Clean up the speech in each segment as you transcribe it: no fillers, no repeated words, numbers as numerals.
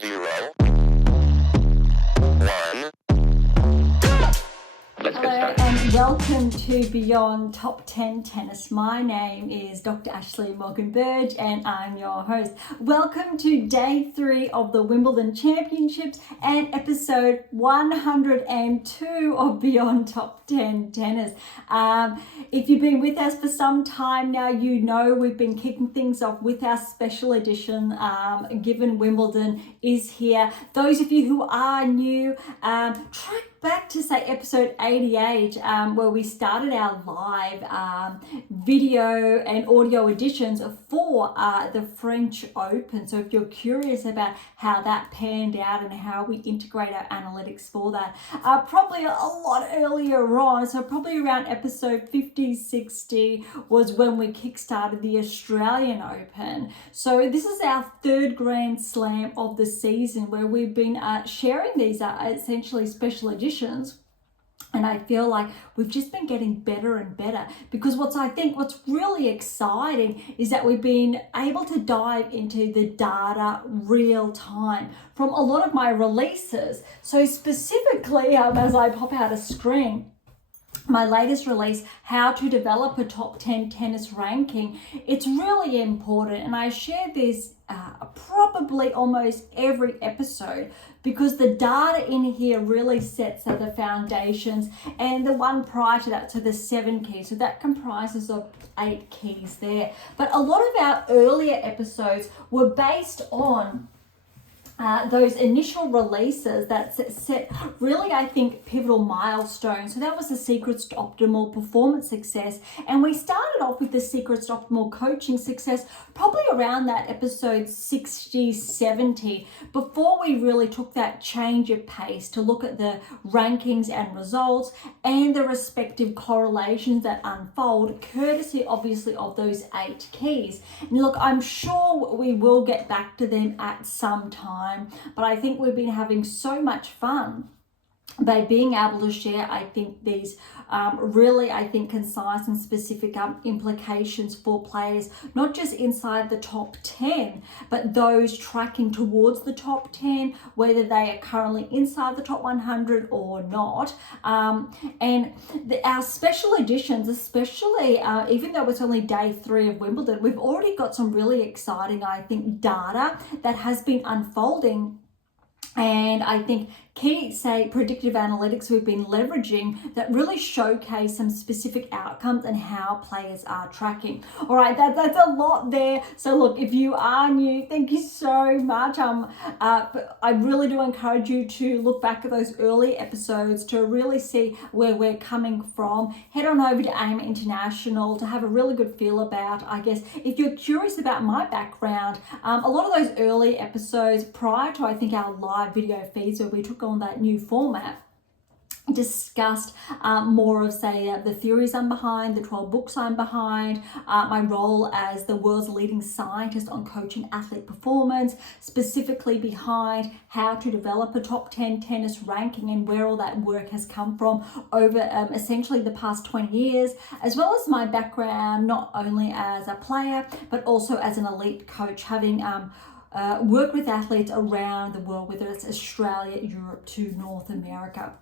0, 1. Hello and welcome to Beyond Top 10 Tennis. My name is Dr. Ashley Morgan-Berge and I'm your host. Welcome to day 3 of the Wimbledon Championships and episode 102 of Beyond Top 10 Tennis. If you've been with us for some time now, you know we've been kicking things off with our special edition, given Wimbledon is here. Those of you who are new, track back to say episode 88 where we started our live video and audio editions for the French Open. So if you're curious about how that panned out and how we integrate our analytics for that, probably a lot earlier on, so probably around episode 50, 60 was when we kickstarted the Australian Open. So this is our third Grand Slam of the season where we've been sharing these essentially special editions. And I feel like we've just been getting better and better because what's really exciting is that we've been able to dive into the data real time from a lot of my releases. So specifically, as I pop out a screen, my latest release, How to Develop a Top 10 Tennis Ranking, it's really important. And I share this probably almost every episode because the data in here really sets the foundations, and the one prior to that, so the 7 keys. So that comprises of 8 keys there. But a lot of our earlier episodes were based on those initial releases that set really, I think, pivotal milestones. So that was the Secrets to Optimal Performance Success. And we started off with the Secrets to Optimal Coaching Success probably around that episode 60, 70, before we really took that change of pace to look at the rankings and results and the respective correlations that unfold, courtesy obviously of those 8 keys. And look, I'm sure we will get back to them at some time. But I think we've been having so much fun by being able to share, I think, these really, I think, concise and specific implications for players, not just inside the top 10, but those tracking towards the top 10, whether they are currently inside the top 100 or not. And our special editions, especially, even though it's only day 3 of Wimbledon, we've already got some really exciting, I think, data that has been unfolding. And I think key, say, predictive analytics we've been leveraging that really showcase some specific outcomes and how players are tracking. All right, that's a lot there. So look, if you are new, thank you so much. I really do encourage you to look back at those early episodes to really see where we're coming from. Head on over to AM8 International to have a really good feel about, I guess, if you're curious about my background, a lot of those early episodes prior to, I think, our live video feeds where we took on that new format, discussed more of, say, the theories I'm behind, the 12 books I'm behind, my role as the world's leading scientist on coaching athlete performance, specifically behind how to develop a top 10 tennis ranking and where all that work has come from over essentially the past 20 years, as well as my background not only as a player, but also as an elite coach, having work with athletes around the world, whether it's Australia, Europe to North America.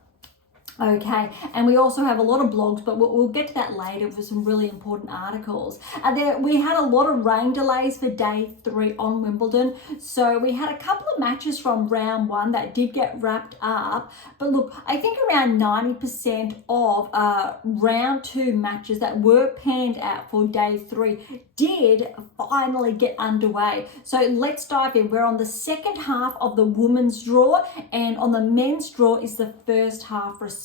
Okay, and we also have a lot of blogs, but we'll get to that later with some really important articles. We had a lot of rain delays for day 3 on Wimbledon, so we had a couple of matches from round 1 that did get wrapped up. But look, I think around 90% of round 2 matches that were panned out for day 3 did finally get underway. So let's dive in. We're on the second half of the women's draw, and on the men's draw is the first half respectively.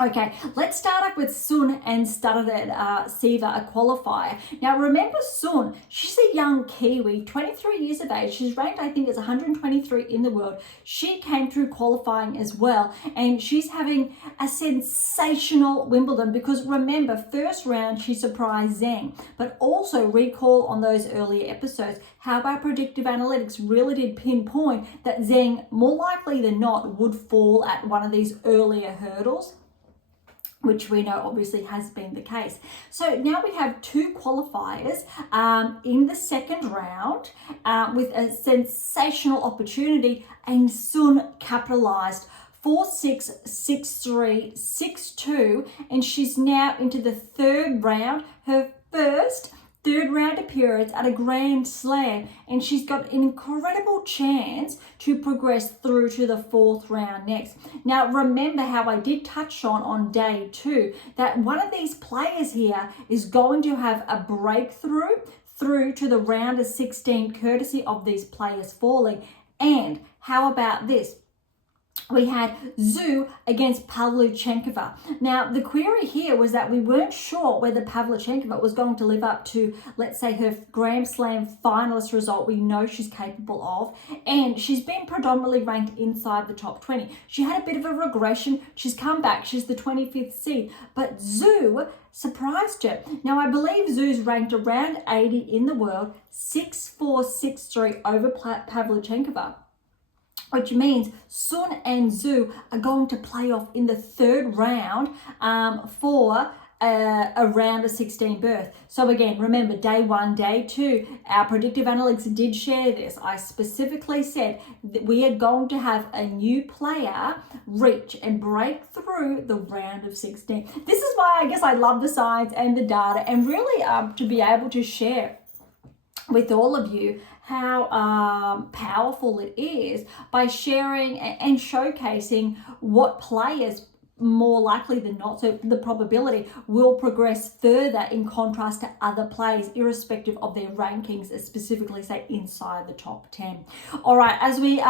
Okay, let's start up with Sun and Stadelet Siva, a qualifier. Now remember Sun, she's a young Kiwi, 23 years of age. She's ranked, I think, as 123 in the world. She came through qualifying as well, and she's having a sensational Wimbledon because remember, first round she surprised Zheng, but also recall on those earlier episodes how our predictive analytics really did pinpoint that Zheng, more likely than not, would fall at one of these earlier hurdles. which we know obviously has been the case. So now we have two qualifiers in the second round with a sensational opportunity, and Sun capitalized 4-6, 6-3, 6-2, and she's now into the third round, her first third round appearance at a Grand Slam, and she's got an incredible chance to progress through to the fourth round next. Now remember how I did touch on day 2 that one of these players here is going to have a breakthrough through to the round of 16 courtesy of these players falling. And how about this? We had Zhu against Pavlyuchenkova. Now, the query here was that we weren't sure whether Pavlyuchenkova was going to live up to, let's say, her Grand Slam finalist result we know she's capable of. And she's been predominantly ranked inside the top 20. She had a bit of a regression. She's come back. She's the 25th seed. But Zhu surprised her. Now, I believe Zhu's ranked around 80 in the world, 6-4, 6-3 over Pavlyuchenkova, which means Sun and Zhu are going to play off in the third round for a round of 16 berth. So again, remember, day 1, day 2, our predictive analytics did share this. I specifically said that we are going to have a new player reach and break through the round of 16. This is why I guess I love the science and the data, and really to be able to share with all of you how powerful it is by sharing and showcasing what players more likely than not, so the probability, will progress further in contrast to other players irrespective of their rankings, specifically say inside the top 10. All right, as we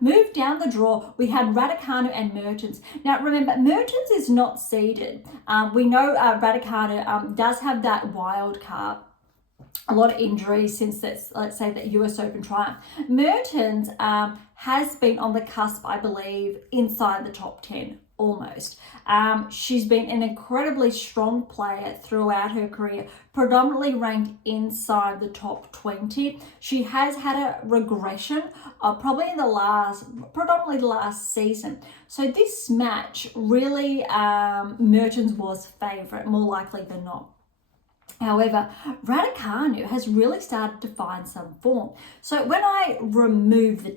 move down the draw, we had Raducanu and Mertens. Now remember, Mertens is not seeded. We know Raducanu does have that wild card, a lot of injuries since that's, let's say, the US Open triumph. Mertens has been on the cusp, I believe, inside the top 10, almost. She's been an incredibly strong player throughout her career, predominantly ranked inside the top 20. She has had a regression, probably in predominantly the last season. So this match, really, Mertens was favourite, more likely than not. However, Raducanu has really started to find some form. So when I remove the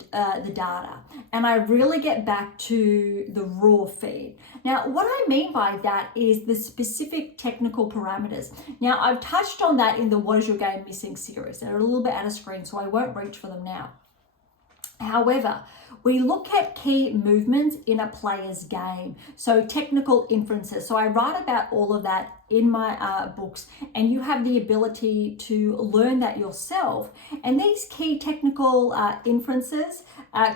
data and I really get back to the raw feed, now what I mean by that is the specific technical parameters. Now I've touched on that in the What is Your Game Missing series. They're a little bit out of screen, so I won't reach for them now. However, we look at key movements in a player's game, so technical inferences. So I write about all of that in my books, and you have the ability to learn that yourself. And these key technical inferences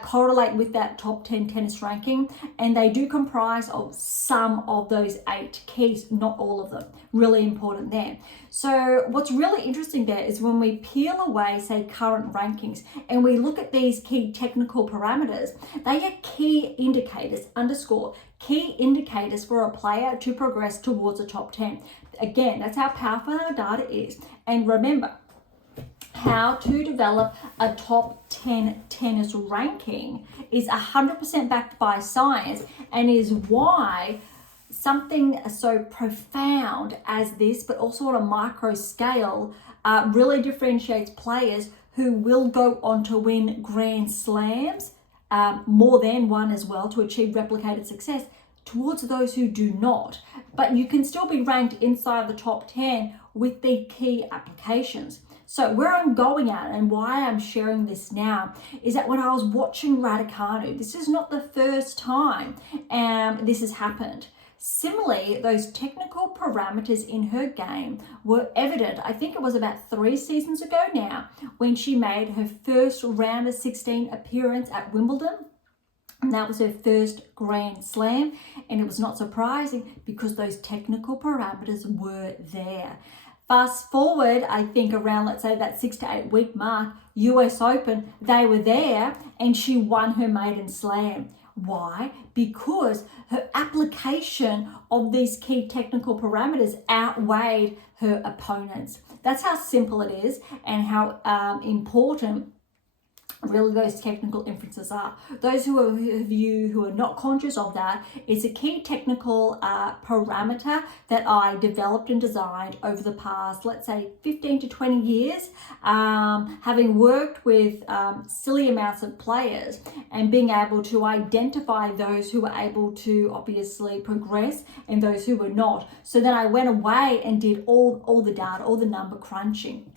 correlate with that top 10 tennis ranking, and they do comprise of some of those 8 keys, not all of them. Really important there. So what's really interesting there is when we peel away, say, current rankings, and we look at these key technical parameters, they are key indicators, key indicators for a player to progress towards a top 10. Again, that's how powerful our data is. And remember, how to develop a top 10 tennis ranking is 100% backed by science, and is why something so profound as this, but also on a micro scale, really differentiates players who will go on to win Grand Slams, more than one as well, to achieve replicated success, towards those who do not. But you can still be ranked inside the top 10 with the key applications. So where I'm going at and why I'm sharing this now is that when I was watching Raducanu, this is not the first time this has happened. Similarly, those technical parameters in her game were evident, I think it was about 3 seasons ago now, when she made her first round of 16 appearance at Wimbledon. And that was her first Grand Slam. And it was not surprising because those technical parameters were there. Fast forward, I think around, let's say, that 6 to 8 week mark, US Open, they were there and she won her maiden slam. Why? Because her application of these key technical parameters outweighed her opponents. That's how simple it is, and how important really those technical inferences are. Those of you who are not conscious of that, it's a key technical parameter that I developed and designed over the past, let's say, 15 to 20 years, having worked with silly amounts of players and being able to identify those who were able to obviously progress and those who were not. So then I went away and did all the data, all the number crunching,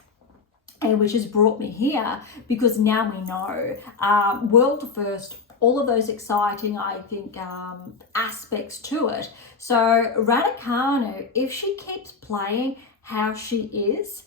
and which has brought me here because now we know world first, all of those exciting, I think, aspects to it. So Raducanu, if she keeps playing how she is,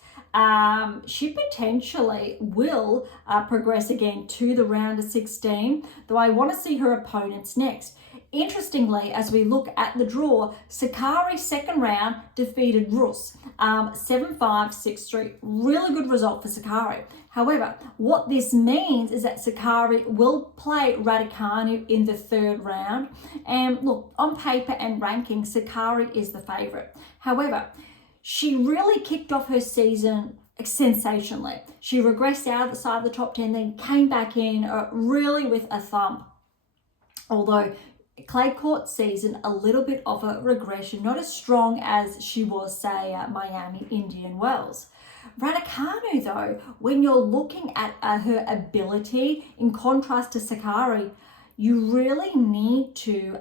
she potentially will progress again to the round of 16, though I want to see her opponents next. Interestingly, as we look at the draw, Sakkari second round defeated Ruud 7-5, 6-3. Really good result for Sakkari. However, what this means is that Sakkari will play Raducanu in the third round. And look, on paper and ranking, Sakkari is the favourite. However, she really kicked off her season sensationally. She regressed out of the side of the top 10, then came back in really with a thump. Although clay court season, a little bit of a regression, not as strong as she was, say, at Miami, Indian Wells. Raducanu, though, when you're looking at her ability, in contrast to Sakkari, you really need to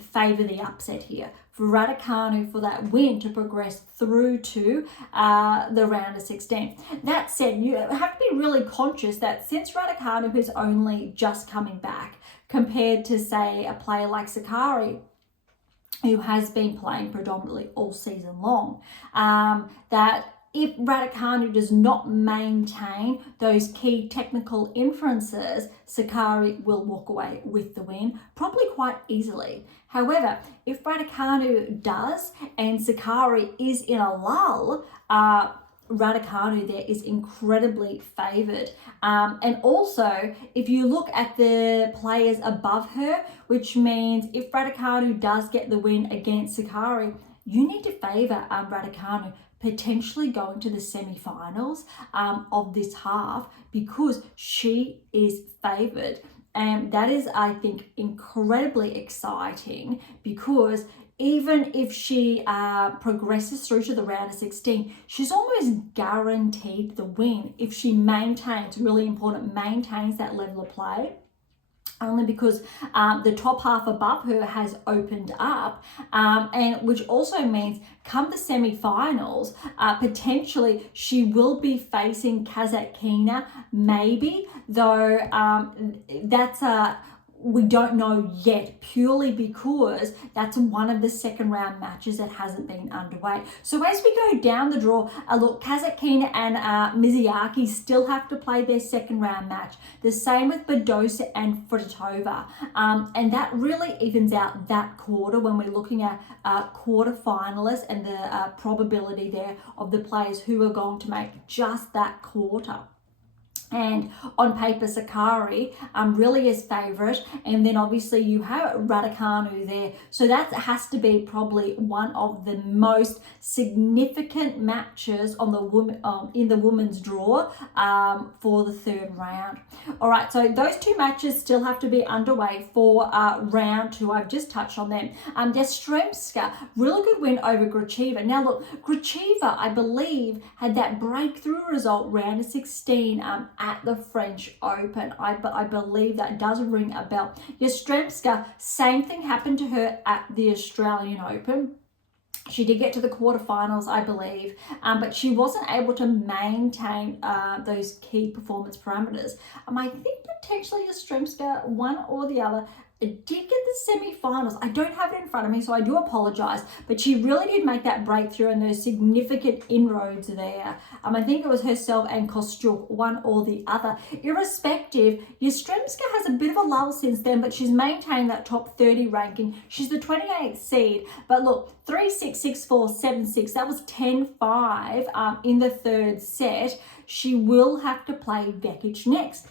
favour the upset here for Raducanu for that win to progress through to the round of 16. That said, you have to be really conscious that since Raducanu is only just coming back, compared to, say, a player like Sakkari, who has been playing predominantly all season long, that if Raducanu does not maintain those key technical inferences, Sakkari will walk away with the win, probably quite easily. However, if Raducanu does and Sakkari is in a lull, Raducanu there is incredibly favoured. And also, if you look at the players above her, which means if Raducanu does get the win against Sakkari, you need to favour Raducanu potentially going to the semi-finals of this half because she is favoured. And that is, I think, incredibly exciting because even if she progresses through to the round of 16, she's almost guaranteed the win if she maintains, really important, maintains that level of play. Only because the top half above her has opened up, and which also means come the semi-finals, potentially she will be facing Kasatkina, maybe, though that's we don't know yet, purely because that's one of the second round matches that hasn't been underway. So as we go down the draw, look, Kasatkina and Miziaki still have to play their second round match. The same with Badosa and Furtova. And that really evens out that quarter when we're looking at quarter finalists and the probability there of the players who are going to make just that quarter. And on paper, Sakkari really is favourite. And then obviously you have Raducanu there. So that has to be probably one of the most significant matches on the in the women's draw for the third round. All right, so those two matches still have to be underway for round two. I've just touched on them. Yastremska, really good win over Gracheva. Now look, Gracheva, I believe, had that breakthrough result round of 16 at the French Open. I believe that does ring a bell. Yastremska, same thing happened to her at the Australian Open. She did get to the quarterfinals, I believe, but she wasn't able to maintain those key performance parameters. I think potentially Yastremska, one or the other, did get the semi-finals. I don't have it in front of me, so I do apologise, but she really did make that breakthrough and those significant inroads there. I think it was herself and Kostyuk, one or the other. Irrespective, Yastremska has a bit of a lull since then, but she's maintained that top 30 ranking. She's the 28th seed, but look, 3-6, 6-4, 7-6, that was 10-5 in the third set. She will have to play Vekic next.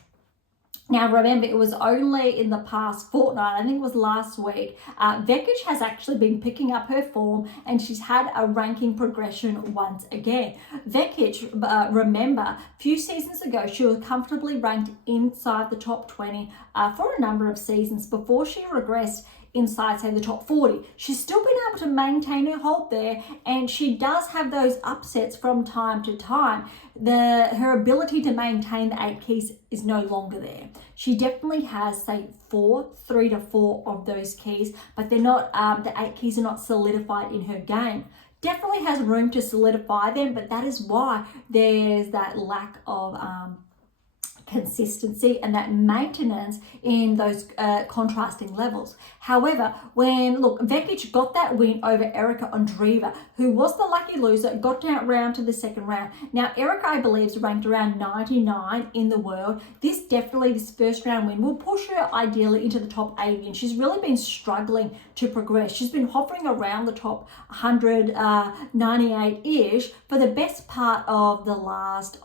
Now, remember, it was only in the past fortnight, I think it was last week, Vekic has actually been picking up her form and she's had a ranking progression once again. Vekic, remember, a few seasons ago, she was comfortably ranked inside the top 20 for a number of seasons before she regressed inside, say, the top 40. She's still been able to maintain her hold there, and she does have those upsets from time to time. Her ability to maintain the 8 keys is no longer there. She definitely has, say, 3 to 4 of those keys, but they're not, the 8 keys are not solidified in her game. Definitely has room to solidify them, but that is why there's that lack of consistency and that maintenance in those contrasting levels. However, Vekic got that win over Erica Andreeva, who was the lucky loser, got down round to the second round. Now, Erica, I believe, is ranked around 99 in the world. This first round win will push her ideally into the top 80, and she's really been struggling to progress. She's been hovering around the top 198-ish for the best part of the last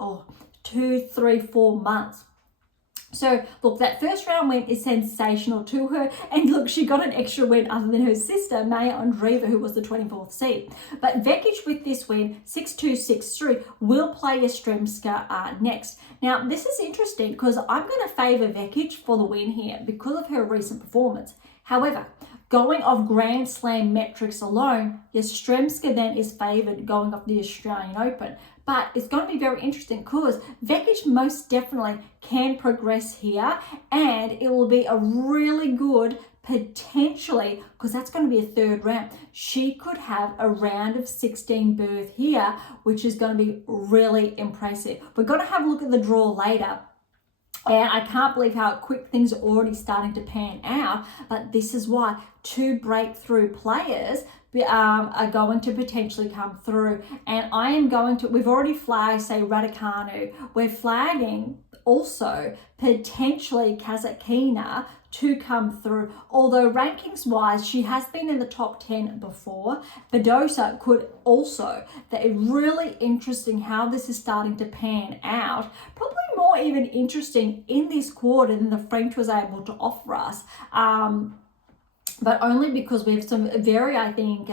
2, 3, 4 months. So look, that first round win is sensational to her, and look, she got an extra win other than her sister Maya Andreeva, who was the 24th seed. But Vekic with this win, 6-2, 6-3, will play Yastremska next. Now this is interesting because I'm going to favour Vekic for the win here because of her recent performance. However, going off Grand Slam metrics alone, Yastremska then is favoured going off the Australian Open. But it's going to be very interesting because Vekic most definitely can progress here, and it will be a really good potentially, because that's going to be a third round. She could have a round of 16 berth here, which is going to be really impressive. We're going to have a look at the draw later. And I can't believe how quick things are already starting to pan out, but this is why 2 breakthrough players are going to potentially come through. And we've already flagged, say, Raducanu. We're flagging also potentially Kasatkina to come through. Although rankings wise, she has been in the top 10 before. Badosa could also. That is really interesting how this is starting to pan out. Probably more even interesting in this quarter than the French was able to offer us. But only because we have some very, I think,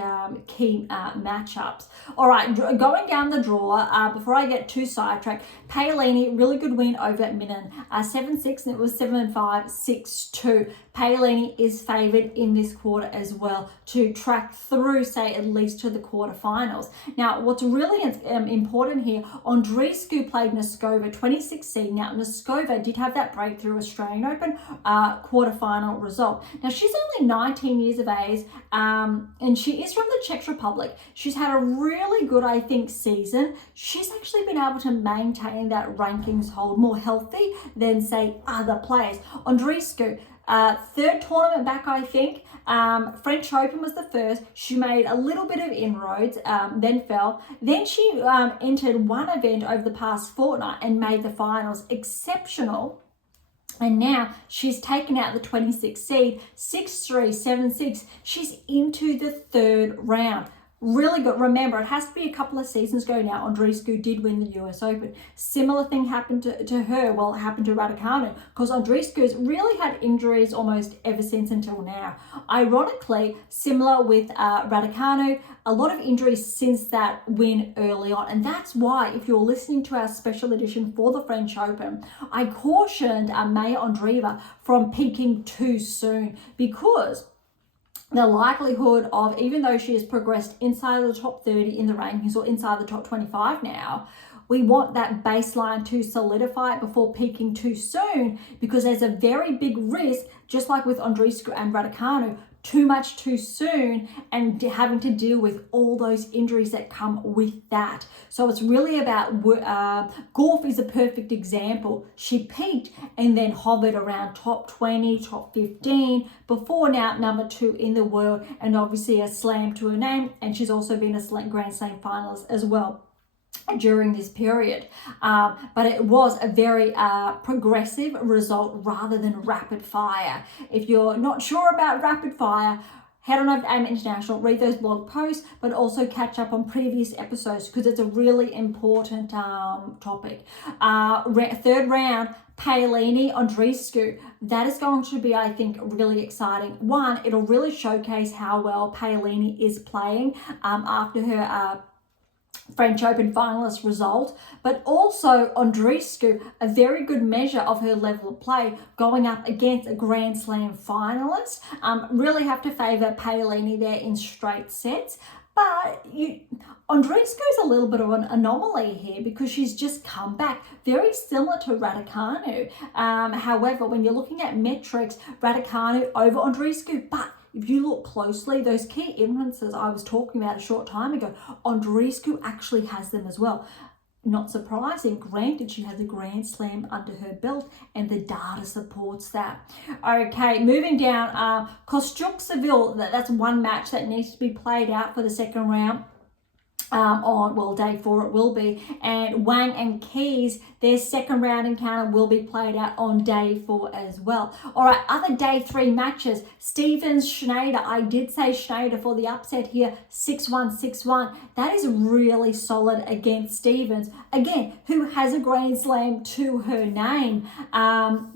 key matchups. All right, going down the draw, before I get too sidetracked, Paolini, really good win over Minen, 7-6, and it was 7-5, 6-2. Paolini is favoured in this quarter as well to track through, say, at least to the quarterfinals. Now, what's really important here, Andreescu played Neskova, 26 seed. Now, Neskova did have that breakthrough Australian Open quarterfinal result. Now, she's only 19 years of age, and she is from the Czech Republic. She's had a really good, I think, season. She's actually been able to maintain that rankings hold more healthy than, say, other players. Andreescu, third tournament back, I think. French Open was the first. She made a little bit of inroads, then fell. Then she entered one event over the past fortnight and made the finals. Exceptional. And now she's taken out the 26 seed, 6-3, 7-6. She's into the third round. Really good. Remember, it has to be a couple of seasons ago now. Andreescu did win the US Open. Similar thing happened to her. Well, it happened to Raducanu because Andreescu's really had injuries almost ever since until now. Ironically, similar with Raducanu, a lot of injuries since that win early on. And that's why, if you're listening to our special edition for the French Open, I cautioned Maya Andreeva from peaking too soon because the likelihood of, even though she has progressed inside of the top 30 in the rankings or inside the top 25 now, we want that baseline to solidify it before peaking too soon, because there's a very big risk, just like with Andreescu and Raducanu, too much too soon and having to deal with all those injuries that come with that. So it's really about, Gauff is a perfect example. She peaked and then hovered around top 20, top 15, before now number 2 in the world, and obviously a slam to her name, and she's also been a Grand Slam finalist as well during this period. But it was a very progressive result rather than rapid fire. If you're not sure about rapid fire, head on over to AM8 International, read those blog posts, but also catch up on previous episodes because it's a really important topic. Third round, Paolini, Andreescu. That is going to be, I think, really exciting. One, it'll really showcase how well Paolini is playing after her French Open finalist result, but also Andreescu, a very good measure of her level of play going up against a Grand Slam finalist. Really have to favour Paolini there in straight sets. But Andreescu's a little bit of an anomaly here because she's just come back, very similar to Raducanu. However, when you're looking at metrics, Raducanu over Andreescu, but if you look closely, those key influences I was talking about a short time ago, Andreescu actually has them as well. Not surprising, granted she has a Grand Slam under her belt and the data supports that. Okay, moving down, Kostyuk-Seville, that's one match that needs to be played out for the second round. On day 4 it will be, and Wang and Keys, their second round encounter will be played out on day 4 as well. All right, other day 3 matches, Stevens Schneider. I did say Schneider for the upset here, 6-1, 6-1. That is really solid against Stevens, again, who has a Grand Slam to her name.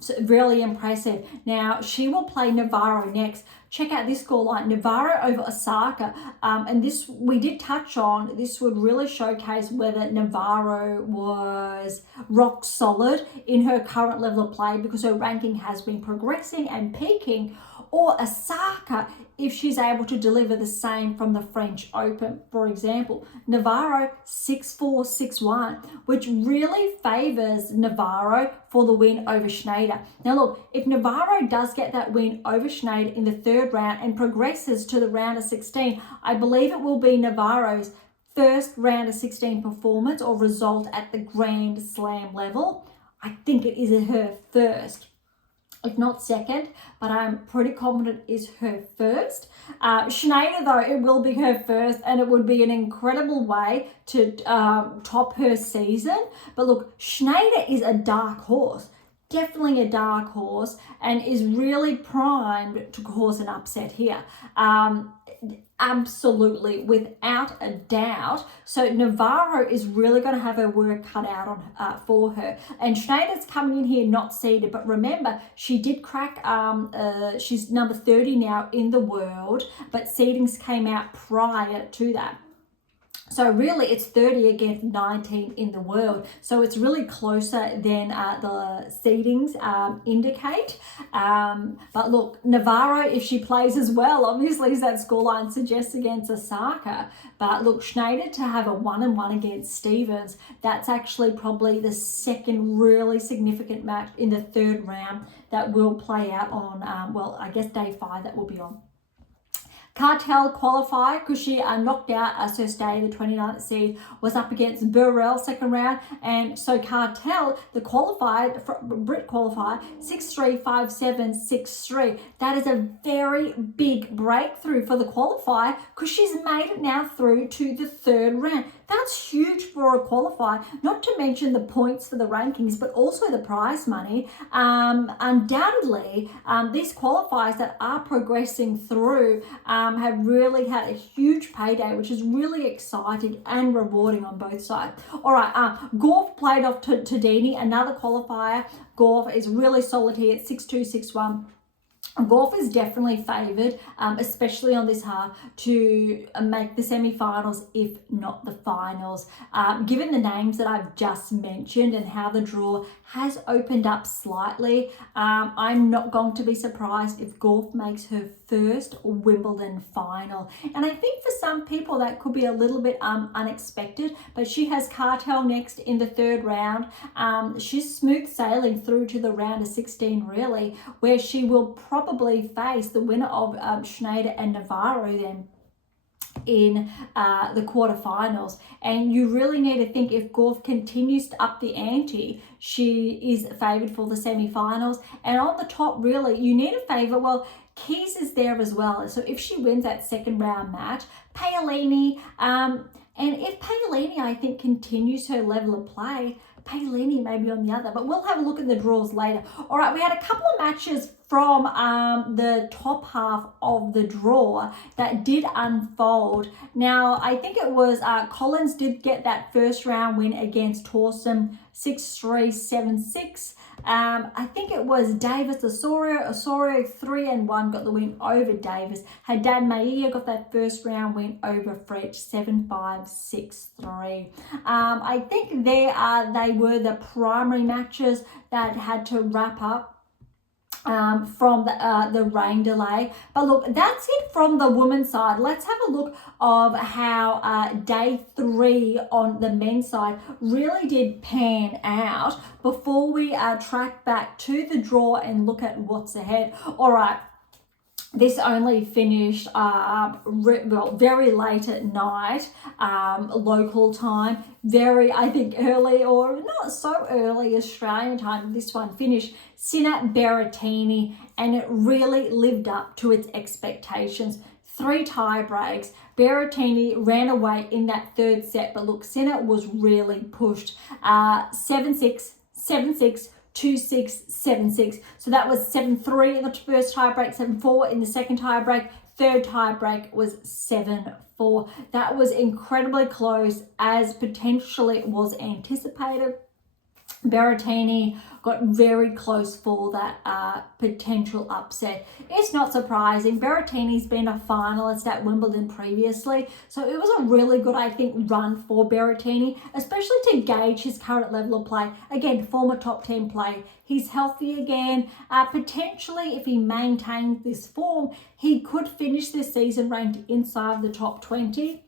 So really impressive. Now she will play Navarro next. Check out this scoreline, Navarro over Osaka. And this we did touch on. This would really showcase whether Navarro was rock solid in her current level of play because her ranking has been progressing and peaking, or Osaka if she's able to deliver the same from the French Open. For example, Navarro 6-4, 6-1, which really favours Navarro for the win over Schneider. Now look, if Navarro does get that win over Schneider in the third round and progresses to the round of 16, I believe it will be Navarro's first round of 16 performance or result at the Grand Slam level. I think it is her first, if not second, but I'm pretty confident is her first. Schneider, though, it will be her first, and it would be an incredible way to top her season. But look, Schneider is a dark horse, definitely a dark horse, and is really primed to cause an upset here. Absolutely, without a doubt. So Navarro is really going to have her work cut out on for her. And Schneider's coming in here not seeded, but remember, she did crack, she's number 30 now in the world, but seedings came out prior to that. So really it's 30 against 19 in the world. So it's really closer than the seedings indicate. But look, Navarro, if she plays as well, obviously as that scoreline suggests against Osaka. But look, Schneider to have a 1-1 against Stevens, that's actually probably the second really significant match in the third round that will play out on, I guess day 5 that will be on. Cartel qualifier because she knocked out Serstay, the 29th seed, was up against Burrell second round, and so Cartel, the qualifier, Brit qualifier, 6-3, 5-7, 6-3. That is a very big breakthrough for the qualifier because she's made it now through to the third round. That's huge for a qualifier, not to mention the points for the rankings, but also the prize money. Undoubtedly, these qualifiers that are progressing through have really had a huge payday, which is really exciting and rewarding on both sides. All right, Gauff played off Tadini, another qualifier. Gauff is really solid here at 6-2, 6-1. Gauff is definitely favoured, especially on this half, to make the semi-finals, if not the finals. Given the names that I've just mentioned and how the draw has opened up slightly, I'm not going to be surprised if Gauff makes her first Wimbledon final. And I think for some people that could be a little bit unexpected, but she has Cartel next in the third round. She's smooth sailing through to the round of 16 really, where she will probably face the winner of Schneider and Navarro then in the quarterfinals. And you really need to think if Gauff continues to up the ante, she is favoured for the semi-finals. And on the top, really, you need a favour. Well, Keys is there as well. So if she wins that second round match, Paolini, and if Paolini, I think, continues her level of play, Paolini maybe on the other, but we'll have a look at the draws later. All right, we had a couple of matches from the top half of the draw that did unfold. Now, I think it was Collins did get that first round win against Torsten 6-3, 7-6. I think it was Davis Osorio 3-1 got the win over Davis. Haddad Maia got that first round win over French 7-5, 6-3. I think they were the primary matches that had to wrap up from the rain delay. But look, that's it from the women's side. Let's have a look of how day 3 on the men's side really did pan out before we track back to the draw and look at what's ahead. All right. This only finished very late at night, local time, very, I think, early or not so early Australian time. This one finished Sinner Berrettini, and it really lived up to its expectations. 3 tie breaks. Berrettini ran away in that third set, but look, Sinner was really pushed. 7-6, 7-6, 2-6, 7-6. So that was 7-3 in the first tie break, 7-4 in the second tie break. Third tie break was 7-4. That was incredibly close, as potentially was anticipated. Berrettini got very close for that potential upset. It's not surprising. Berrettini's been a finalist at Wimbledon previously, so it was a really good, I think, run for Berrettini, especially to gauge his current level of play. Again, former top 10 play. He's healthy again. Potentially, if he maintains this form, he could finish this season ranked inside the top 20.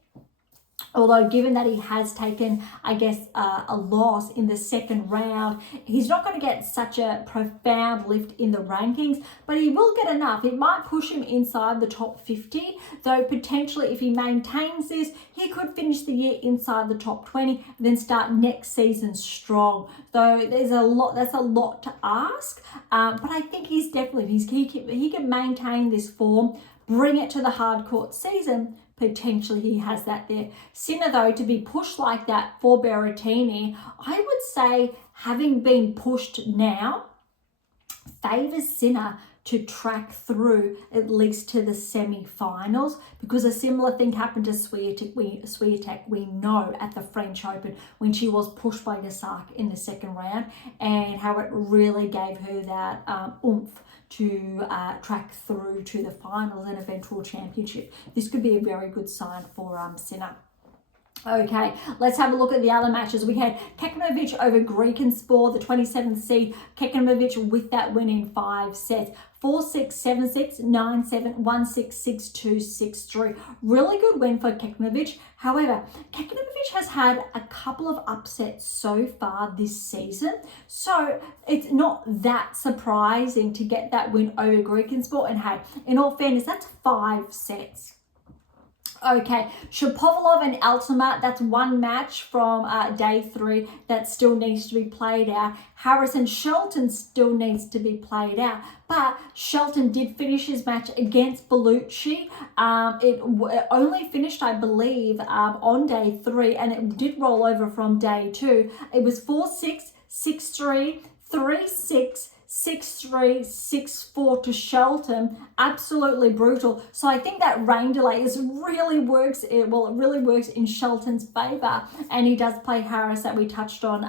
Although given that he has taken, I guess, a loss in the second round, he's not going to get such a profound lift in the rankings, but he will get enough. It might push him inside the top 50, though potentially if he maintains this, he could finish the year inside the top 20 and then start next season strong. Though that's a lot to ask, but I think he's definitely, he can maintain this form, bring it to the hard court season, potentially he has that there. Sinner, though, to be pushed like that for Berrettini, I would say, having been pushed now, favours Sinner to track through at least to the semi-finals, because a similar thing happened to Swiatek, we know, at the French Open when she was pushed by Osaka in the second round, and how it really gave her that oomph to track through to the finals and eventual championship. This could be a very good sign for Sinner. Okay, let's have a look at the other matches. We had Kekmanovic over Griekenspor, the 27th seed. Kekmanovic with that win in 5 sets. 4-6, 7-6, 9-7, 1-6, 6-2, 6-3. Really good win for Kekmanovic. However, Kekmanovic has had a couple of upsets so far this season, so it's not that surprising to get that win over Griekenspor. And hey, in all fairness, that's 5 sets. Okay, Shapovalov and Altama, that's one match from day 3 that still needs to be played out. Harris and Shelton still needs to be played out. But Shelton did finish his match against Bellucci. It only finished, I believe, on day 3, and it did roll over from day 2. It was 4-6, 6-3, 3-6, 6-3, 6-4 to Shelton. Absolutely brutal. So I think that rain delay really works. It really works in Shelton's favour, and he does play Harris that we touched on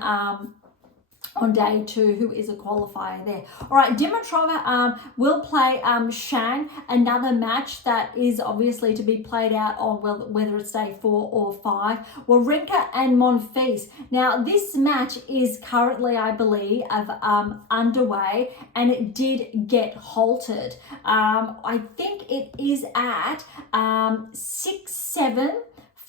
day 2, who is a qualifier there. All right, Dimitrova will play Shang, another match that is obviously to be played out on whether it's day 4 or 5. Wawrinka and Monfils. Now, this match is currently, I believe, underway, and it did get halted. I think it is at 6-7,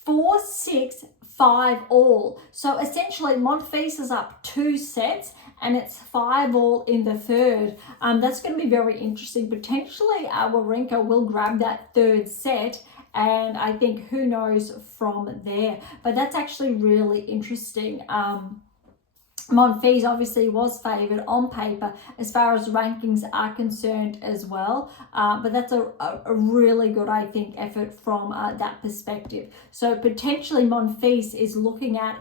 4-6, 5-all. So essentially Monfils is up 2 sets and it's 5-all in the third. That's going to be very interesting. Potentially Wawrinka will grab that third set, and I think who knows from there. But that's actually really interesting. Monfils obviously was favoured on paper as far as rankings are concerned as well, but that's a really good, I think, effort from that perspective. So potentially Monfils is looking at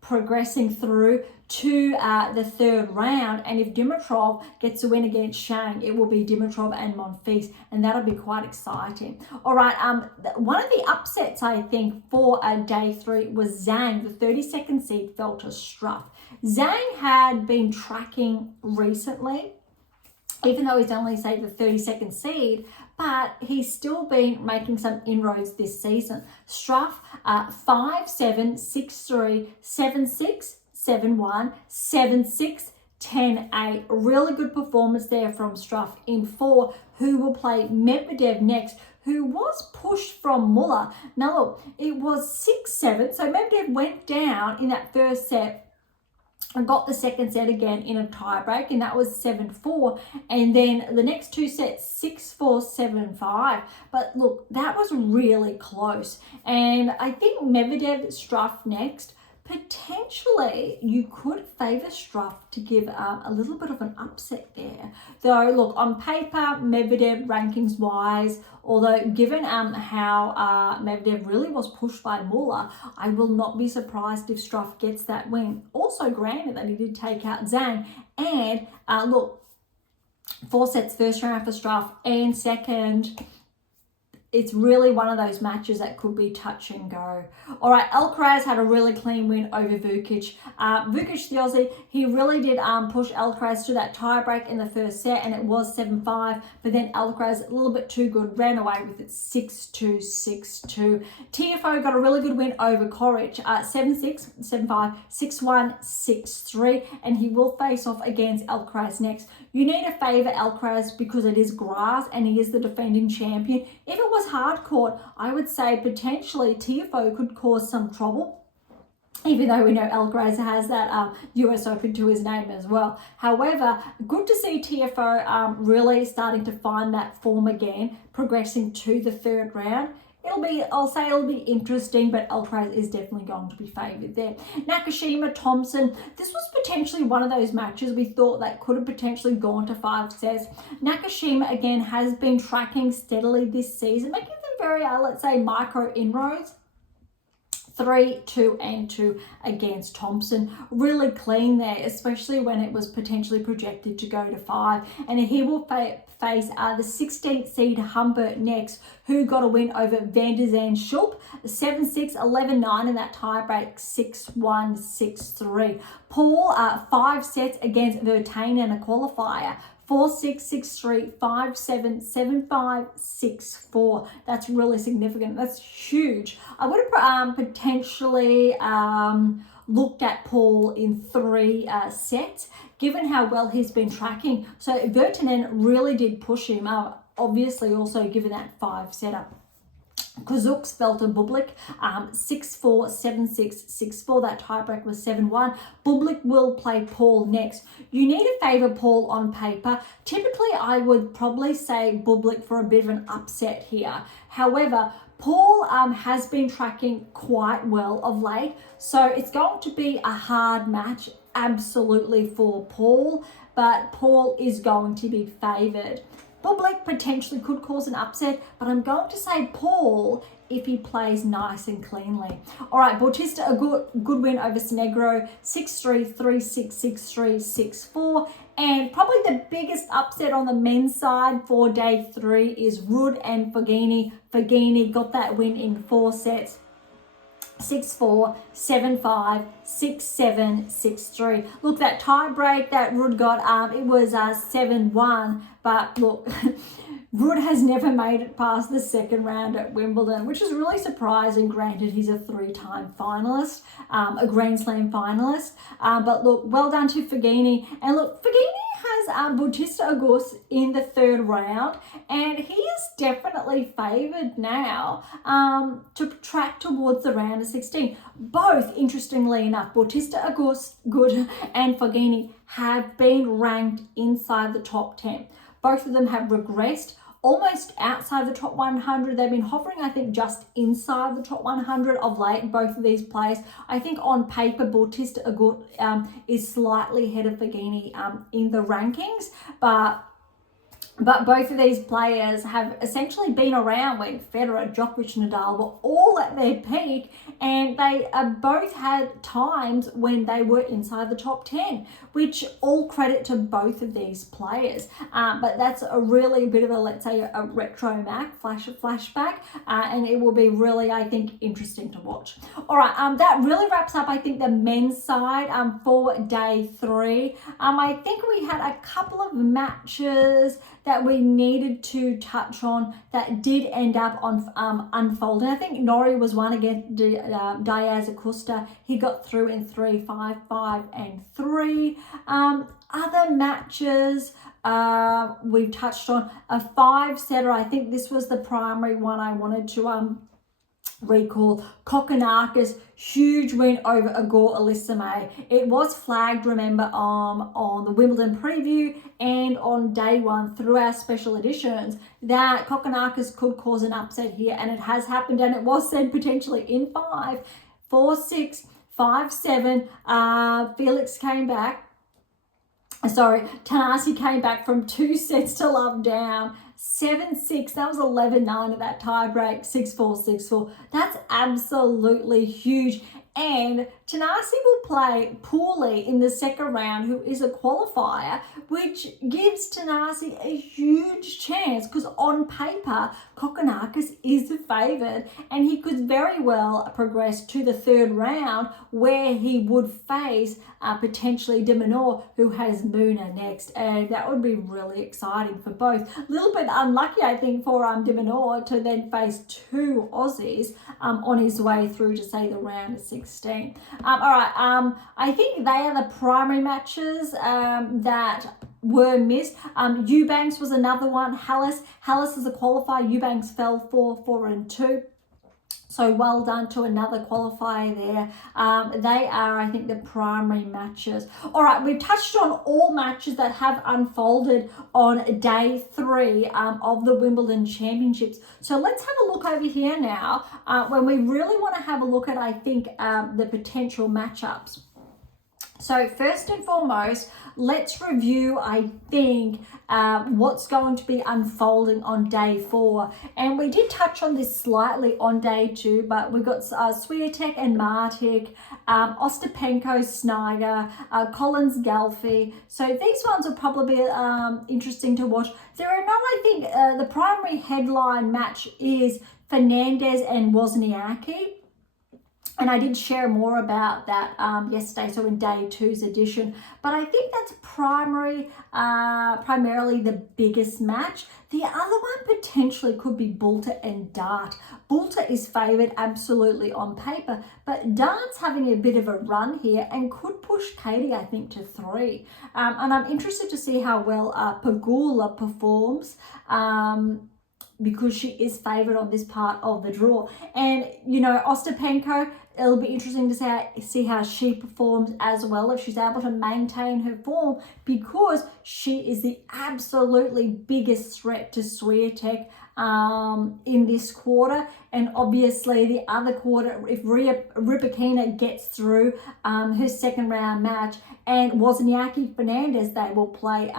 progressing through to the third round. And if Dimitrov gets a win against Shang, it will be Dimitrov and Monfils, and that'll be quite exciting. All right, one of the upsets I think for day 3 was Zhang. The 32nd seed fell to Struff. Zhang had been tracking recently, even though he's only, say, the 32nd seed, but he's still been making some inroads this season. Struff, 5-7, 6-3, 7-6, 7-1, 7-6, 10-8. Really good performance there from Struff in 4, who will play Medvedev next, who was pushed from Muller. Now look, it was 6-7, so Medvedev went down in that first set and got the second set again in a tiebreak, and that was 7-4. And then the next 2 sets, 6-4, 7-5. But look, that was really close. And I think Medvedev, Struff next. Potentially, you could favour Struff to give a little bit of an upset there. Though, look, on paper, Medvedev rankings-wise, although given how Medvedev really was pushed by Muller, I will not be surprised if Struff gets that win. Also, granted that he did take out Zhang. And, look, 4 sets first round for Struff and second. It's really one of those matches that could be touch and go. All right, Alcaraz had a really clean win over Vukic. Vukic, the Aussie, he really did push Alcaraz to that tiebreak in the first set, and it was 7-5. But then Alcaraz, a little bit too good, ran away with it 6-2, 6-2. TFO got a really good win over Koric, 7-6, 7-5, 6-1, 6-3, and he will face off against Alcaraz next. You need to favour Alcaraz because it is grass and he is the defending champion. If it was hard court, I would say potentially TFO could cause some trouble, even though we know Alcaraz has that US Open to his name as well. However, good to see TFO really starting to find that form again, progressing to the third round. I'll say it'll be interesting, but Alcaraz is definitely going to be favoured there. Nakashima, Thompson, this was potentially one of those matches we thought that could have potentially gone to 5 sets. Nakashima, again, has been tracking steadily this season, making them very, let's say, micro inroads. 3-2 and 2 against Thompson. Really clean there, especially when it was potentially projected to go to 5. And he will face the 16th seed Humbert next, who got a win over Van der Zandschulp, 7-6, 11-9 in that tiebreak, 6-1, 6-3. Paul, 5 sets against Vertain in a qualifier, 4-6, 6-3, 5-7, 7-5, 6-4. That's really significant. That's huge. I would have potentially looked at Paul in 3 sets, given how well he's been tracking. So Vertanen really did push him, obviously also given that 5 setup. Kazuks fell to Bublik, 6-4, 7-6, 6-4. That tiebreak was 7-1. Bublik will play Paul next. You need to favour Paul on paper. Typically, I would probably say Bublik for a bit of an upset here. However, Paul has been tracking quite well of late, so it's going to be a hard match, absolutely, for Paul, but Paul is going to be favoured. Bublik potentially could cause an upset, but I'm going to say Paul if he plays nice and cleanly. All right, Bautista, a good win over Snegro, 6-3, 3-6, 6-3, 6-4. And probably the biggest upset on the men's side for day 3 is Ruud and Fognini. Fognini got that win in 4 sets. 6-4, 7-5, 6-7, 6-3. Look, that tie break that Ruud got, it was 7-1, but look, Ruud has never made it past the second round at Wimbledon, which is really surprising. Granted, he's a 3-time finalist, a Grand Slam finalist, but look, well done to Fognini. And look, Fognini has Bautista Agut in the 3rd round, and he is definitely favoured now to track towards the round of 16. Both, interestingly enough, Bautista Agut and Fognini have been ranked inside the top 10. Both of them have regressed almost outside the top 100. They've been hovering, I think, just inside the top 100 of late, both of these players. I think on paper, Bautista Agut is slightly ahead of Fognini in the rankings, but But both of these players have essentially been around when Federer, Djokovic, Nadal were all at their peak, and they both had times when they were inside the top 10, which all credit to both of these players. But that's a really bit of a, let's say, a retro flashback, and it will be really, I think, interesting to watch. All right, that really wraps up, I think, the men's side for day 3. I think we had a couple of matches that we needed to touch on that did end up on unfolding. I think Norrie was one against Diaz Acosta. He got through in 3, 5, 5, and 3. Other matches we've touched on. A 5-setter. I think this was the primary one I wanted to recall. Kokkinakis, huge win over Igor Elisime. It was flagged, remember, on the Wimbledon preview and on day 1 through our special editions that Kokkinakis could cause an upset here, and it has happened, and it was said potentially in 5, 4, 6, 5, 7. Felix came back. Tanasi came back from 2 sets to love down. 7-6, that was 11-9 at that tie break, 6-4, 6-4. That's absolutely huge. And Tanasi will play Paolini in the second round, who is a qualifier, which gives Tanasi a huge chance because on paper, Kokkinakis is the favoured, and he could very well progress to the third round where he would face potentially de Minaur, who has Muna next, and that would be really exciting for both. A little bit unlucky, I think, for de Minaur to then face 2 Aussies on his way through to, say, the round of 16. All right, I think they are the primary matches that were missed. Eubanks was another one. Hallis is a qualifier. Eubanks fell 4, 4, and 2. So well done to another qualifier there. They are, I think, the primary matches. All right, we've touched on all matches that have unfolded on day 3 of the Wimbledon Championships. So let's have a look over here now when we really want to have a look at, I think, the potential matchups. So first and foremost, let's review, I think, what's going to be unfolding on day 4. And we did touch on this slightly on day 2, but we've got Swiatek and Martic, Ostapenko, Snyder, Collins, Galfi. So these ones will probably be interesting to watch. There are not, I think, the primary headline match is Fernandez and Wozniacki. And I did share more about that yesterday, so in day 2's edition. But I think that's primarily the biggest match. The other one potentially could be Bulter and Dart. Bulter is favoured absolutely on paper, but Dart's having a bit of a run here and could push Katie, I think, to 3. And I'm interested to see how well Pegula performs. Because she is favoured on this part of the draw. And, you know, Ostapenko, it'll be interesting to see how she performs as well, if she's able to maintain her form, because she is the absolutely biggest threat to Swiatek in this quarter. And obviously the other quarter, if Rybakina gets through her second round match, and Wozniacki Fernandez, they will play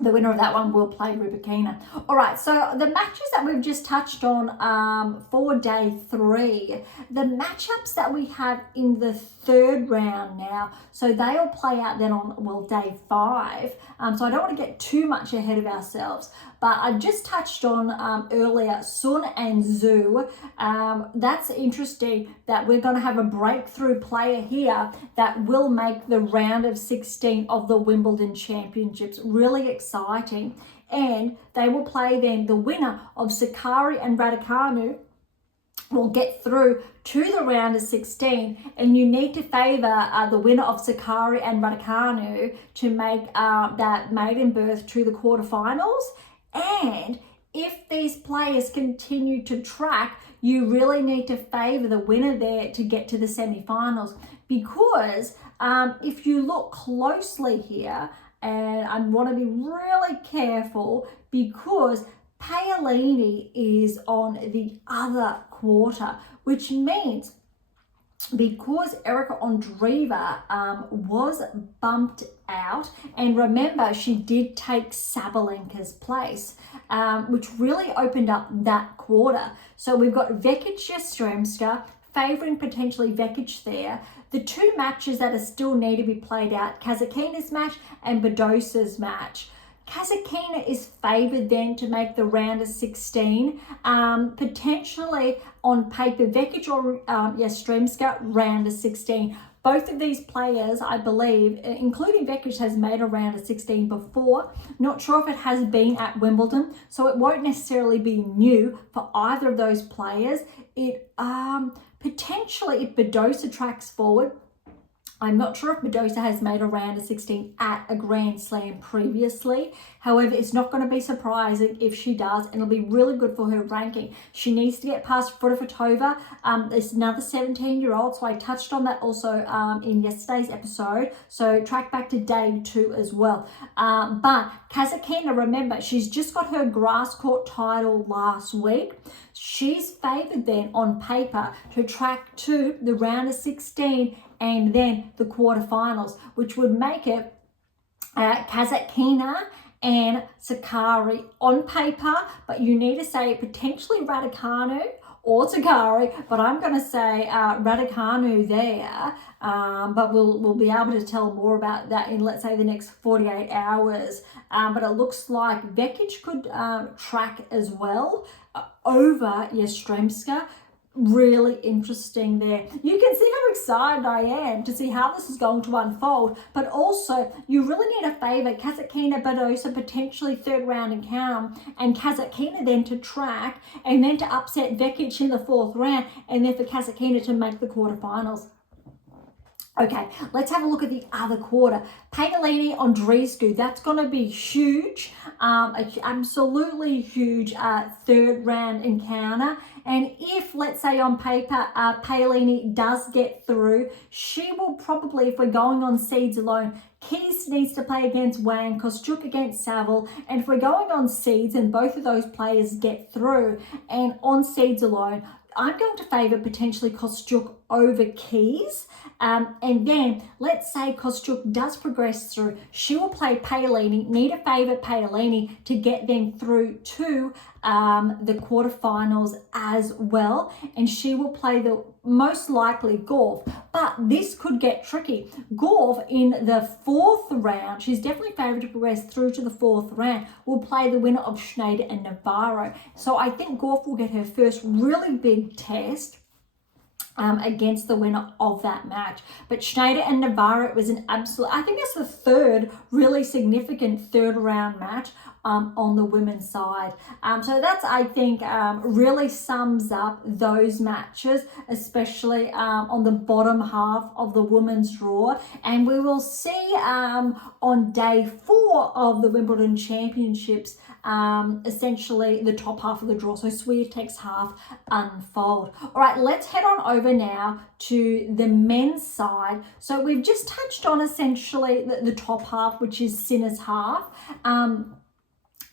the winner of that one will play Rybakina. All right, so the matches that we've just touched on for day 3, the matchups that we have in the third round now, so they'll play out then on, well, day 5. So I don't want to get too much ahead of ourselves, but I just touched on earlier Sun and Zhu. That's interesting that we're going to have a breakthrough player here that will make the round of 16 of the Wimbledon Championships. Really exciting. And they will play then the winner of Sakkari and Raducanu will get through to the round of 16, and you need to favour the winner of Sakkari and Raducanu to make that maiden berth to the quarterfinals. And if these players continue to track, you really need to favour the winner there to get to the semi-finals, because if you look closely here, and I want to be really careful, because Paolini is on the other quarter, which means because Erika Andreeva was bumped out, and remember she did take Sabalenka's place, which really opened up that quarter. So we've got Vekic-Yastremska favouring potentially Vekic there. The two matches that are still need to be played out, Kasatkina's match and Badosa's match. Kasatkina is favoured then to make the round of 16, potentially on paper Vekic or Yastremska round of 16. Both of these players, I believe, including Vekic, has made a round of 16 before. Not sure if it has been at Wimbledon, so it won't necessarily be new for either of those players. It potentially, if Badosa tracks forward, I'm not sure if Badosa has made a round of 16 at a Grand Slam previously. However, it's not going to be surprising if she does, and it'll be really good for her ranking. She needs to get past Fruhvirtova. It's another 17-year-old, so I touched on that also in yesterday's episode. So track back to day 2 as well. But Kasatkina, remember, she's just got her grass court title last week. She's favoured then on paper to track to the round of 16 and then the quarterfinals, which would make it Kasatkina and Sakkari on paper, but you need to say potentially Raducanu or Sakkari, but I'm going to say Raducanu there, but we'll be able to tell more about that in, let's say, the next 48 hours. But it looks like Vekic could track as well over Yastremska. Really interesting there. You can see how excited I am to see how this is going to unfold, but also you really need to favour Kasatkina, Badosa, potentially third round encounter, and Kasatkina then to track and then to upset Vekic in the 4th round, and then for Kasatkina to make the quarterfinals. Okay, let's have a look at the other quarter. Paolini, Andreescu, that's going to be huge, absolutely huge 3rd round encounter. And if, let's say on paper, Paolini does get through, she will probably, if we're going on seeds alone, Keys needs to play against Wang, Kostyuk against Saville, and if we're going on seeds and both of those players get through, and on seeds alone, I'm going to favour potentially Kostyuk over Keys. And then let's say Kostyuk does progress through, she will play Paolini, need to favour Paolini to get them through to the quarterfinals as well, and she will play the most likely Gauff. But this could get tricky. Gauff in the 4th round, she's definitely favoured to progress through to the 4th round, will play the winner of Schneider and Navarro. So I think Gauff will get her first really big test against the winner of that match. But Schneider and Navarro, it was an absolute, I think that's the 3rd really significant 3rd round match on the women's side. So that's, I think, really sums up those matches, especially on the bottom half of the women's draw. And we will see on day 4 of the Wimbledon Championships, essentially the top half of the draw. So Swiatek's half unfold. All right, let's head on over now to the men's side. So we've just touched on essentially the top half, which is Sinner's half.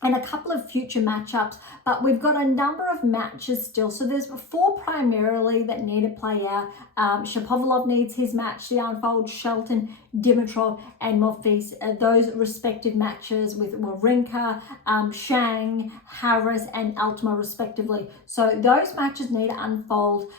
And a couple of future matchups, but we've got a number of matches still. So there's 4 primarily that need to play out. Shapovalov needs his match to unfold, Shelton, Dimitrov and Monfils, those respective matches with Wawrinka, Shang, Harris and Altma respectively. So those matches need to unfold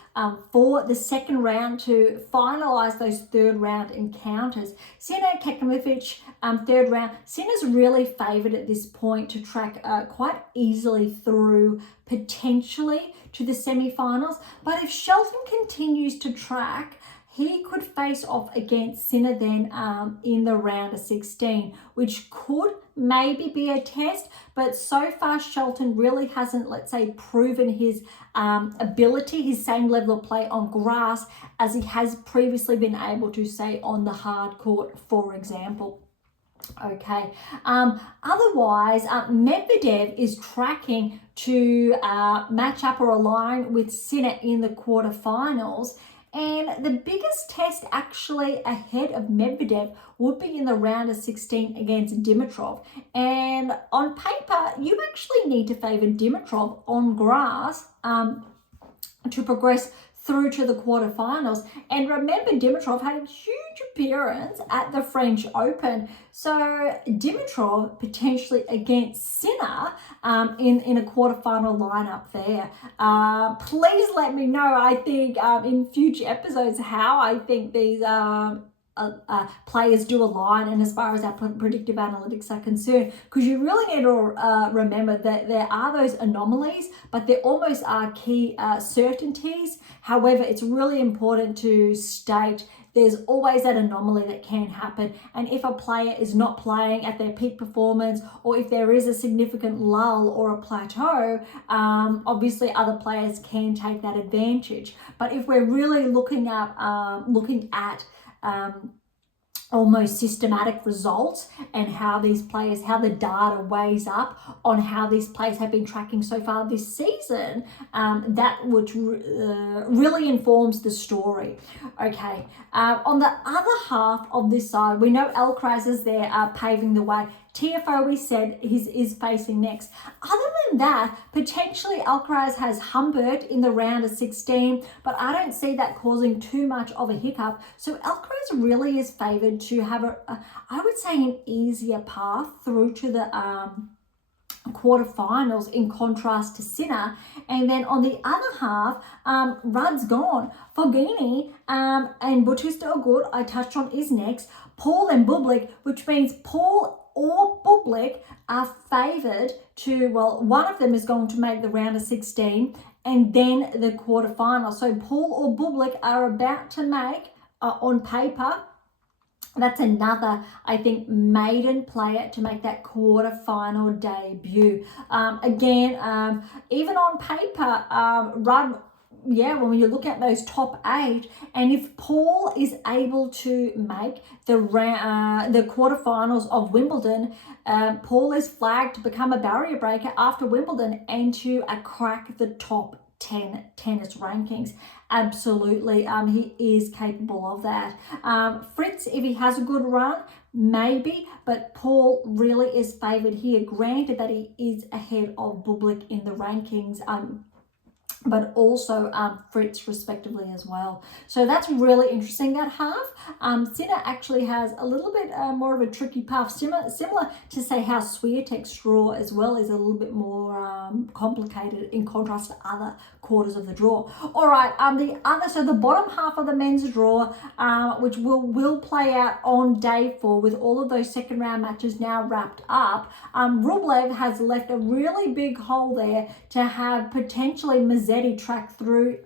for the 2nd round to finalise those 3rd round encounters. Sinner, Kekmanovic, 3rd round. Sinner's really favoured at this point to track quite easily through potentially to the semi-finals. But if Shelton continues to track, he could face off against Sinner then in the round of 16, which could maybe be a test. But so far, Shelton really hasn't, let's say, proven his ability, his same level of play on grass as he has previously been able to, say, on the hard court, for example. Okay, otherwise, Medvedev is tracking to match up or align with Sinner in the quarterfinals. And the biggest test actually ahead of Medvedev would be in the round of 16 against Dimitrov. And on paper, you actually need to favour Dimitrov on grass to progress through to the quarterfinals. And remember, Dimitrov had a huge appearance at the French Open. So Dimitrov potentially against Sinner in a quarterfinal lineup there. Please let me know, I think, in future episodes, how I think these players do align, and as far as our predictive analytics are concerned, because you really need to remember that there are those anomalies, but there almost are key certainties. However, it's really important to state there's always that anomaly that can happen, and if a player is not playing at their peak performance, or if there is a significant lull or a plateau, obviously other players can take that advantage. But if we're really looking at almost systematic results and how these players, how the data weighs up on how these players have been tracking so far this season, that which really informs the story. Okay, on the other half of this side, we know Alcaraz is there paving the way. TFO, we said, is facing next. Other than that, potentially Alcaraz has Humbert in the round of 16, but I don't see that causing too much of a hiccup. So Alcaraz really is favoured to have I would say, an easier path through to the quarterfinals, in contrast to Sinner. And then on the other half, Ruud's gone. Fognini and Bautista Agut, I touched on, is next. Paul and Bublik, which means Paul or Bublik are favoured to, well, one of them is going to make the round of 16 and then the quarterfinal. So Paul or Bublik are about to make, on paper, that's another, I think, maiden player to make that quarterfinal debut. Again, even on paper, Ruud, when you look at those top 8, and if Paul is able to make the quarterfinals of Wimbledon, Paul is flagged to become a barrier breaker after Wimbledon and to crack the top 10 tennis rankings. Absolutely, he is capable of that. Fritz, if he has a good run, maybe, but Paul really is favoured here. Granted that he is ahead of Bublik in the rankings, but also Fritz respectively as well. So that's really interesting, that half. Sinner actually has a little bit more of a tricky path, similar to, say, how Swiatek's draw as well is a little bit more complicated in contrast to other quarters of the draw. All right, so the bottom half of the men's draw, which will play out on day 4 with all of those second round matches now wrapped up. Rublev has left a really big hole there to have potentially Mazzetti track through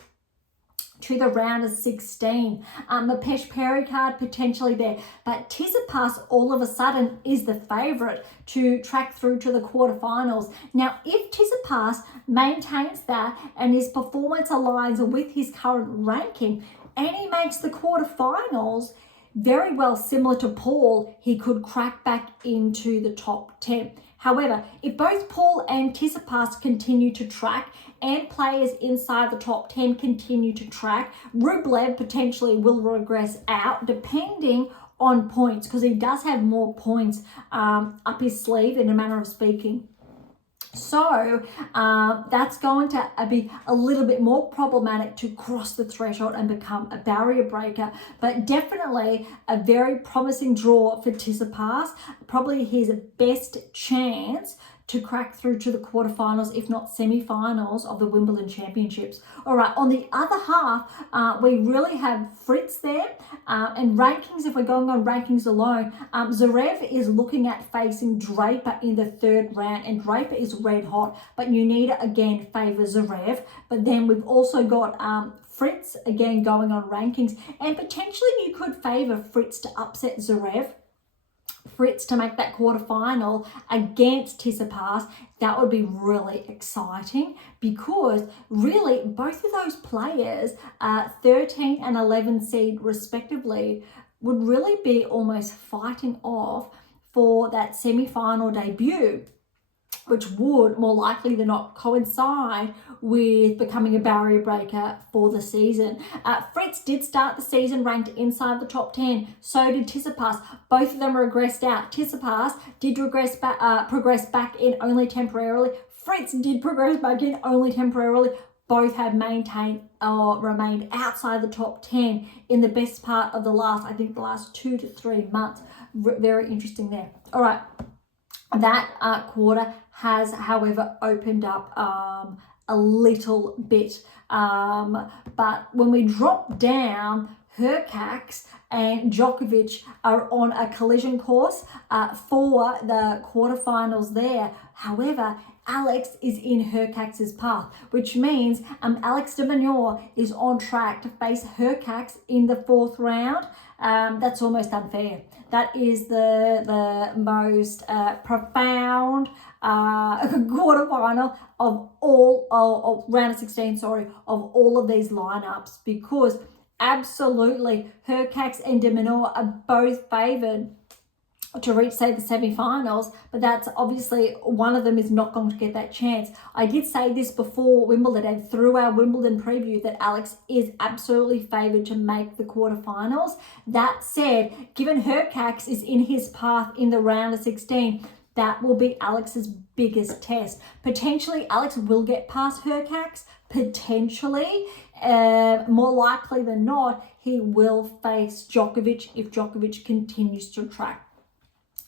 to the round of 16. Mapesh Pericard potentially there, but Tsitsipas all of a sudden is the favourite to track through to the quarterfinals. Now, if Tsitsipas maintains that and his performance aligns with his current ranking and he makes the quarterfinals, very well similar to Paul, he could crack back into the top 10. However, if both Paul and Tsitsipas continue to track and players inside the top 10 continue to track, Rublev potentially will regress out depending on points, because he does have more points up his sleeve, in a manner of speaking. So that's going to be a little bit more problematic to cross the threshold and become a barrier breaker, but definitely a very promising draw for Tsitsipas, probably his best chance to crack through to the quarterfinals, if not semi-finals, of the Wimbledon Championships. All right, on the other half, we really have Fritz there. And rankings, if we're going on rankings alone, Zverev is looking at facing Draper in the 3rd round, and Draper is red hot, but you need to, again, favour Zverev. But then we've also got Fritz, again, going on rankings, and potentially you could favour Fritz to upset Zverev, Fritz to make that quarterfinal against Tsitsipas. That would be really exciting, because really both of those players, 13 and 11 seed respectively, would really be almost fighting off for that semi-final debut, which would more likely than not coincide with becoming a barrier breaker for the season. Fritz did start the season ranked inside the top 10. So did Tsitsipas. Both of them regressed out. Tsitsipas did progress back in only temporarily. Fritz did progress back in only temporarily. both have maintained or remained outside the top 10 in the best part of the last 2 to 3 months. Very interesting there. All right, that quarter has, however, opened up a little bit. But when we drop down, Hurkacz and Djokovic are on a collision course for the quarterfinals there. However, Alex is in Hurkacz's path, which means Alex de Minaur is on track to face Hurkacz in the 4th round. That's almost unfair. That is the most profound quarterfinal of all, round of 16, of all of these lineups, because absolutely Hurkacz and de Minaur are both favoured to reach, say, the semi-finals, but that's obviously one of them is not going to get that chance. I did say this before Wimbledon and through our Wimbledon preview that Alex is absolutely favoured to make the quarterfinals. That said, given Hurkacz is in his path in the round of 16, that will be Alex's biggest test. Potentially, Alex will get past Hurkacz. Potentially, more likely than not, he will face Djokovic if Djokovic continues to track.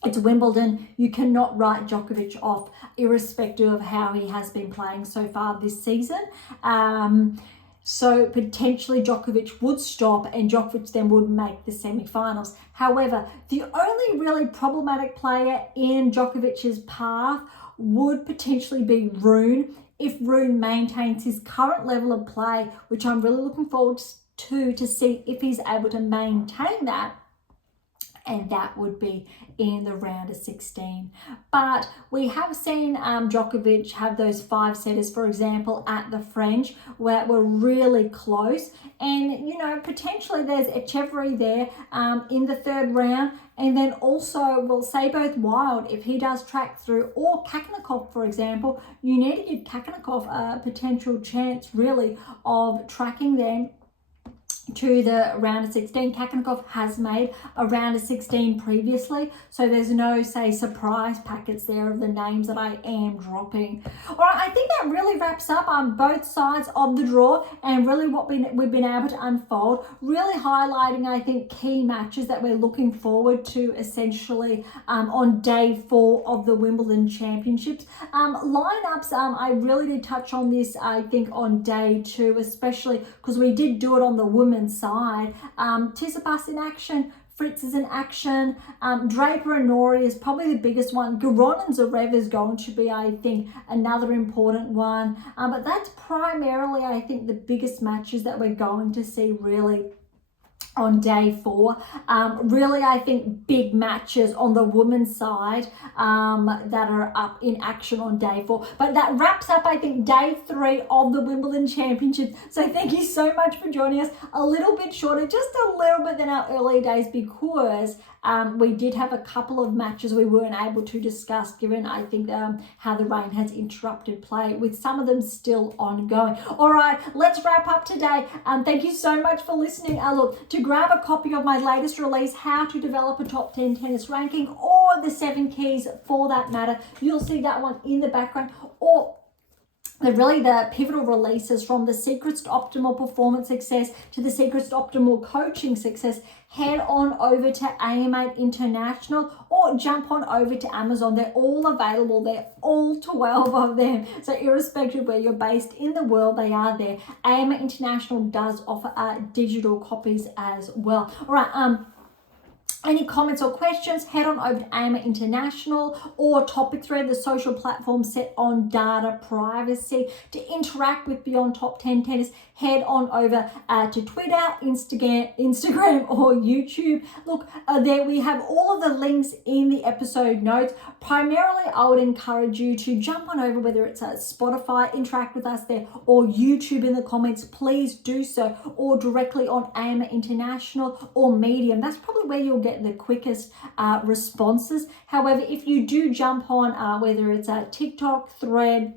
It's Wimbledon. You cannot write Djokovic off, irrespective of how he has been playing so far this season. So potentially Djokovic would stop and Djokovic then would make the semi-finals. However, the only really problematic player in Djokovic's path would potentially be Ruud. If Ruud maintains his current level of play, which I'm really looking forward to see if he's able to maintain that, and that would be in the round of 16. But we have seen Djokovic have those 5 setters, for example, at the French, where we're really close. And, you know, potentially there's Echeverry there in the 3rd round. And then also, we'll say both Wild, if he does track through, or Kakanakov, for example, you need to give Kakanakov a potential chance, really, of tracking them to the round of 16. Kakanakov has made a round of 16 previously, so there's no, say, surprise packets there of the names that I am dropping. All right, I think that really wraps up on both sides of the draw and really what we've been able to unfold, really highlighting, I think, key matches that we're looking forward to essentially on day 4 of the Wimbledon Championships. Lineups, I really did touch on this, I think, on day 2, especially because we did do it on the women's side. Tsitsipas in action, Fritz is in action, Draper and Norrie is probably the biggest one. Garon and Zverev is going to be, I think, another important one. But that's primarily, I think, the biggest matches that we're going to see really on day 4. Really, I think big matches on the women's side that are up in action on day 4. But that wraps up, I think, day 3 of the Wimbledon Championships. So thank you so much for joining us. A little bit shorter, just a little bit than our early days, because we did have a couple of matches we weren't able to discuss, given, I think, how the rain has interrupted play, with some of them still ongoing. All right, let's wrap up today. Thank you so much for listening. Look, to grab a copy of my latest release, How to Develop a Top 10 Tennis Ranking, or the 7 Keys for that matter, you'll see that one in the background, or the pivotal releases from the Secrets to Optimal Performance Success to the Secrets to Optimal Coaching Success. Head on over to AM8 International or jump on over to Amazon. They're all available. They're all 12 of them. So irrespective of where you're based in the world, they are there. AM8 International does offer digital copies as well. All right, any comments or questions, head on over to AM8 International or Topic Thread, the social platform set on data privacy. To interact with Beyond Top 10 Tennis, head on over to Twitter, Instagram or YouTube. Look, there we have all of the links in the episode notes. Primarily, I would encourage you to jump on over, whether it's Spotify, interact with us there, or YouTube in the comments. Please do so, or directly on AM8 International or Medium. That's probably where you'll get the quickest responses. However, if you do jump on whether it's a TikTok, Thread,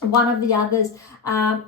one of the others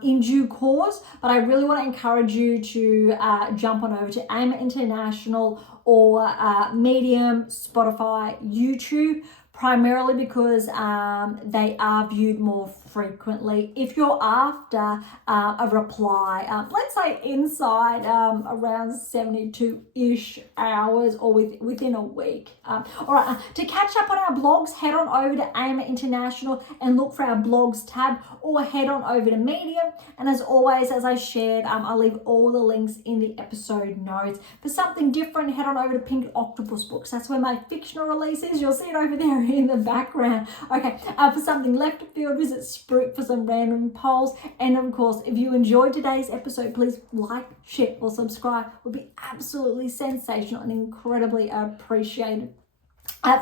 in due course, but I really want to encourage you to jump on over to AM8 International or Medium, Spotify, YouTube. primarily because they are viewed more frequently. If you're after a reply, let's say inside around 72-ish hours or within a week. All right, to catch up on our blogs, head on over to AM8 International and look for our blogs tab, or head on over to Medium. And as always, as I shared, I'll leave all the links in the episode notes. For something different, head on over to Pink Octopus Books. That's where my fictional release is. You'll see it over there in the background. Okay, for something left field, visit Spruit for some random polls. And of course, if you enjoyed today's episode, please like, share, or subscribe. It would be absolutely sensational and incredibly appreciated.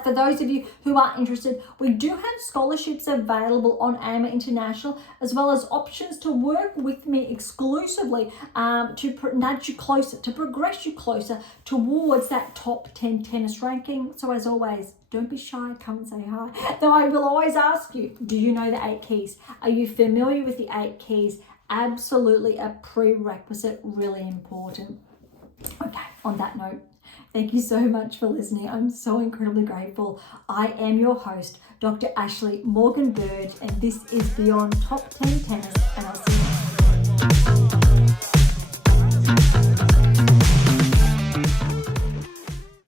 For those of you who are interested, we do have scholarships available on AM8 International, as well as options to work with me exclusively to nudge you closer, to progress you closer towards that top 10 tennis ranking. So as always, don't be shy, come and say hi. Though I will always ask you, do you know the 8 keys? Are you familiar with the 8 keys? Absolutely a prerequisite, really important. Okay, on that note, thank you so much for listening. I'm so incredibly grateful. I am your host, Dr. Ashley Morgan Berge, and this is Beyond Top 10 Tennis, and I'll see you